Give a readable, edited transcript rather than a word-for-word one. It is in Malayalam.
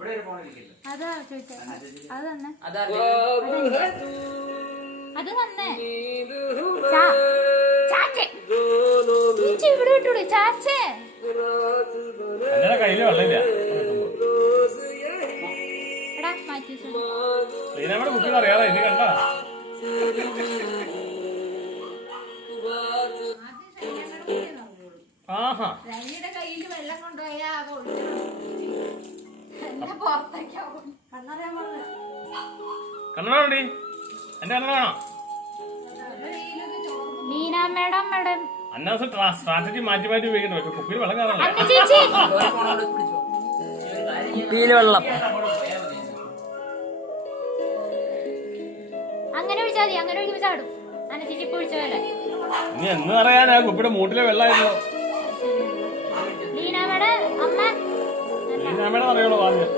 അതാ ചോദിച്ചേ, അത് തന്നെ, അത് തന്നെ. ചാച്ചേ ഇവിടെ വിട്ടൂടെ ചാച്ചേ. കയ്യില് വെള്ളമില്ല. എടാ മാറ്റി കുട്ടികൾ അറിയാതെ ഇത് കണ്ട കയ്യിൽ വെള്ളം കൊണ്ടുപോയാ പുറത്തേക്കാവും. കണ്ണാടി എന്റെ കണ്ണ വേണോ? ലീന മേഡം മേഡം അന്നാസ് സ്ട്രാറ്റജി മാറ്റി മാറ്റി ഉപയോഗിക്കണം. പക്ഷെ കുപ്പിയിൽ വെള്ളം കയറാറില്ല. കുപ്പിയിൽ വെള്ളം അങ്ങനെ ഒഴിച്ചാൽ മതി. അങ്ങനെ ഒഴിക്കുമ്പോ ചാടും. അന്ന ചേച്ചി ഇപ്പൊ ഒഴിച്ച പോലെ. ഇനി എന്ന് പറയാനാ കുപ്പിയുടെ മൂട്ടിലെ വെള്ളമായിരുന്നോ? ലീന മേഡം അമ്മ ലീന മേഡം അറിയുള്ളൂ ആദ്യം.